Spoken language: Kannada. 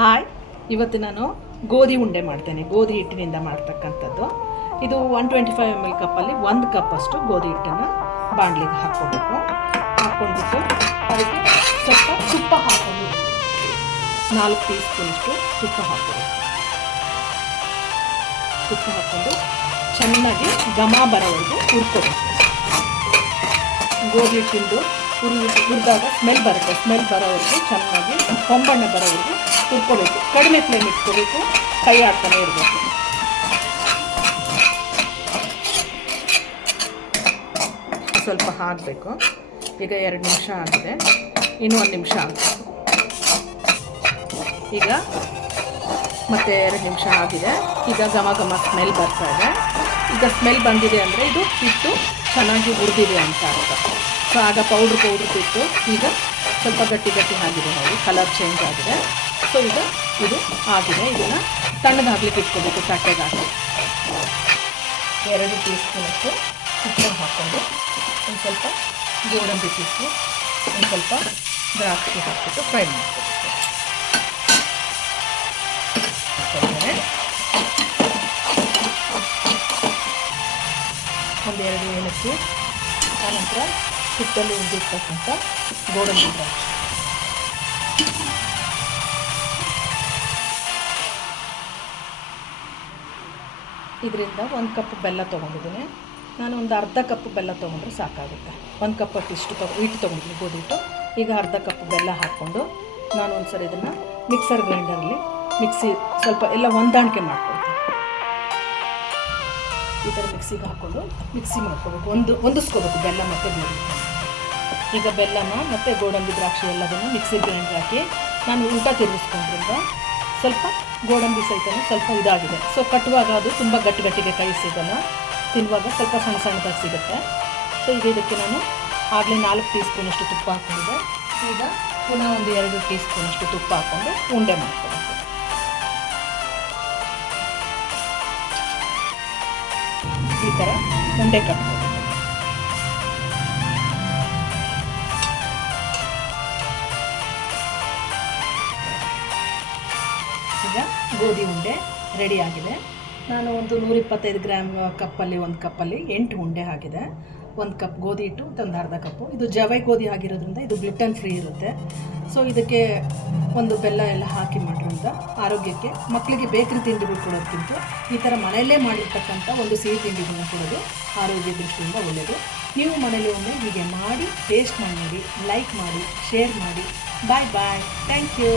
ಹಾಯ್, ಇವತ್ತು ನಾನು ಗೋಧಿ ಉಂಡೆ ಮಾಡ್ತೇನೆ. ಗೋಧಿ ಹಿಟ್ಟಿನಿಂದ ಮಾಡ್ತಕ್ಕಂಥದ್ದು. ಇದು 125 ml ಕಪ್ಪಲ್ಲಿ 1 ಕಪ್ಪಷ್ಟು ಗೋಧಿ ಹಿಟ್ಟನ್ನು ಬಾಣಲಿಗೆ ಹಾಕ್ಕೋಬೇಕು. ಹಾಕ್ಕೊಂಡ್ಬಿಟ್ಟು ಅದಕ್ಕೆ ಸ್ವಲ್ಪ ತುಪ್ಪ ಹಾಕ್ಕೊಂಡು 4 ಟೀ ಸ್ಪೂನಷ್ಟು ತುಪ್ಪ ಹಾಕ್ಕೋಬೇಕು. ತುಪ್ಪ ಹಾಕ್ಕೊಂಡು ಚೆನ್ನಾಗಿ ಘಮ ಬರೋವರೆಗೂ ಹುರ್ಕೋಬೇಕು. ಗೋಧಿ ಹಿಟ್ಟಿಂದು ಹುರಿದಾಗ ಸ್ಮೆಲ್ ಬರುತ್ತೆ. ಸ್ಮೆಲ್ ಬರೋವರೆಗೂ ಚೆನ್ನಾಗಿ ಕೊಂಬಣ್ಣ ಬರೋವರೆಗೂ ಹುರ್ಕೋಬೇಕು. ಕಡಿಮೆ ಫ್ಲೇಮ್ ಇಟ್ಕೋಬೇಕು. ಕೈ ಆಡ್ತಾನೆ ಇರಬೇಕು. ಸ್ವಲ್ಪ ಹಾಕಬೇಕು. ಈಗ 2 ನಿಮಿಷ ಆಗಿದೆ. ಇನ್ನೂ 1 ನಿಮಿಷ ಆಗಬೇಕು. ಈಗ ಮತ್ತೆ 2 ನಿಮಿಷ ಆಗಿದೆ. ಈಗ ಘಮ ಘಮ ಸ್ಮೆಲ್ ಬರ್ತಾ ಇದೆ. ಈಗ ಸ್ಮೆಲ್ ಬಂದಿದೆ ಅಂದರೆ ಇದು ಹಿಟ್ಟು ಚೆನ್ನಾಗಿ ಹುರಿದಿದೆ ಅಂತ ಅರ್ಥ. ಸೊ ಆಗ ಪೌಡ್ರ್ ಬಿಟ್ಟು ಈಗ ಸ್ವಲ್ಪ ಗಟ್ಟಿ ಆಗಿದೆ. ನೋಡಿ, ಕಲರ್ ಚೇಂಜ್ ಆಗಿದೆ. ಸೊ ಈಗ ಇದು ಆಗಿದೆ. ಇದನ್ನು ತಣ್ಣಗಾಗ್ಲಿಕ್ಕೆ ಇಟ್ಕೋಬೇಕು. ತಟ್ಟೆಗೆ ಹಾಕಿ 2 ಟೀ ಸ್ಪೂನಷ್ಟು ತುಪ್ಪ ಹಾಕ್ಕೊಂಡು ಒಂದು ಸ್ವಲ್ಪ ಗೋಡಂಬಿ ಪೀಸು, ಒಂದು ಸ್ವಲ್ಪ ದ್ರಾಕ್ಷಿ ಹಾಕ್ಬಿಟ್ಟು ಫ್ರೈ ಮಾಡ್ಕೋಬೇಕು. ಒಂದು 2 ಏಲಕ್ಕಿ, ಆನಂತರ ಹಿಟ್ಟಲ್ಲಿ ಉಂಡಿರ್ತಕ್ಕಂಥ ಗೋಡಂಬಿ ದ್ರಾಕ್ಷಿ. ಇದರಿಂದ 1 ಕಪ್ ಬೆಲ್ಲ ತೊಗೊಂಡಿದ್ದೀನಿ. ನಾನು ಒಂದು ಅರ್ಧ ಕಪ್ ಬೆಲ್ಲ ತೊಗೊಂಡ್ರೆ ಸಾಕಾಗುತ್ತೆ. 1 ಕಪ್ ಇಷ್ಟು ಹಿಟ್ಟು ತೊಗೊಂಡಿದ್ದೀನಿ, ಗೋಧಿ ಹಿಟ್ಟು. ಈಗ ಅರ್ಧ ಕಪ್ ಬೆಲ್ಲ ಹಾಕ್ಕೊಂಡು ನಾನು ಒಂದು ಸರಿ ಇದನ್ನು ಮಿಕ್ಸರ್ ಗ್ರೈಂಡರಲ್ಲಿ ಸ್ವಲ್ಪ ಎಲ್ಲ ಹೊಂದಾಣಿಕೆ ಮಾಡ್ಕೊಳ್ತೀನಿ. ಈ ಥರ ಮಿಕ್ಸಿಗೆ ಹಾಕ್ಕೊಂಡು ಮಿಕ್ಸಿ ಮಾಡ್ಕೋಬೇಕು. ಹೊಂದಿಸ್ಕೋಬೇಕು ಬೆಲ್ಲ ಮತ್ತು ಗೋಧಿ. ಈಗ ಬೆಲ್ಲನ ಮತ್ತು ಗೋಡಂಬಿ ದ್ರಾಕ್ಷಿ ಎಲ್ಲದನ್ನು ಮಿಕ್ಸಿ ಗ್ರೈಂಡರ್ ಹಾಕಿ ನಾನು ಉಲ್ಟಾ ತಿರುಗಿಸ್ಕೊಂಡ್ರಿಂದ ಸ್ವಲ್ಪ ಗೋಡಂಬಿ ಸಹಿತನೂ ಸ್ವಲ್ಪ ಇದಾಗಿದೆ. ಸೊ ಕಟ್ಟುವಾಗ ಅದು ತುಂಬ ಗಟ್ಟಿಗೆ ಕೈ ಸಿಗಲ್ಲ. ತಿನ್ನುವಾಗ ಸ್ವಲ್ಪ ಸಣ್ಣದಾಗಿ ಸಿಗುತ್ತೆ. ಸೊ ಈಗ ಇದಕ್ಕೆ ನಾನು ಆಗಲೇ 4 ಟೀ ಸ್ಪೂನಷ್ಟು ತುಪ್ಪ ಹಾಕ್ಕೊಂಡಿದ್ದೆ. ಈಗ ಪುನಃ ಒಂದು 2 ಟೀ ಸ್ಪೂನಷ್ಟು ತುಪ್ಪ ಹಾಕ್ಕೊಂಡು ಉಂಡೆ ಮಾಡ್ಕೊಬೇಕು. ಈ ಥರ ಉಂಡೆ ಕಟ್ಕೋಬೇಕು. ಈಗ ಗೋಧಿ ಉಂಡೆ ರೆಡಿಯಾಗಿದೆ. ನಾನು ಒಂದು 125 ಗ್ರಾಮ್ ಕಪ್ಪಲ್ಲಿ 1 ಕಪ್ಪಲ್ಲಿ 8 ಉಂಡೆ ಆಗಿದೆ. 1 ಕಪ್ ಗೋಧಿ ಹಿಟ್ಟು ಒಂದು ಅರ್ಧ ಕಪ್ಪು. ಇದು ಜವೈ ಗೋಧಿ ಆಗಿರೋದ್ರಿಂದ ಇದು ಗ್ಲುಟನ್ ಫ್ರೀ ಇರುತ್ತೆ. ಸೊ ಇದಕ್ಕೆ ಒಂದು ಬೆಲ್ಲ ಎಲ್ಲ ಹಾಕಿ ಮಾಡೋದ್ರಿಂದ ಆರೋಗ್ಯಕ್ಕೆ, ಮಕ್ಕಳಿಗೆ ಬೇಕರಿ ತಿಂಡಿಗಳು ಕೊಡೋದಕ್ಕಿಂತ ಈ ಥರ ಮನೆಯಲ್ಲೇ ಮಾಡಿರ್ತಕ್ಕಂಥ ಒಂದು ಸಿಹಿ ತಿಂಡಿಗಳನ್ನ ಕೊಡೋದು ಆರೋಗ್ಯ ದೃಷ್ಟಿಯಿಂದ ಒಳ್ಳೆಯದು. ನೀವು ಮನೇಲಿ ಒಮ್ಮೆ ಹೀಗೆ ಮಾಡಿ ಟೇಸ್ಟ್ ಮಾಡಿ, ಲೈಕ್ ಮಾಡಿ, ಶೇರ್ ಮಾಡಿ. ಬಾಯ್. Thank you.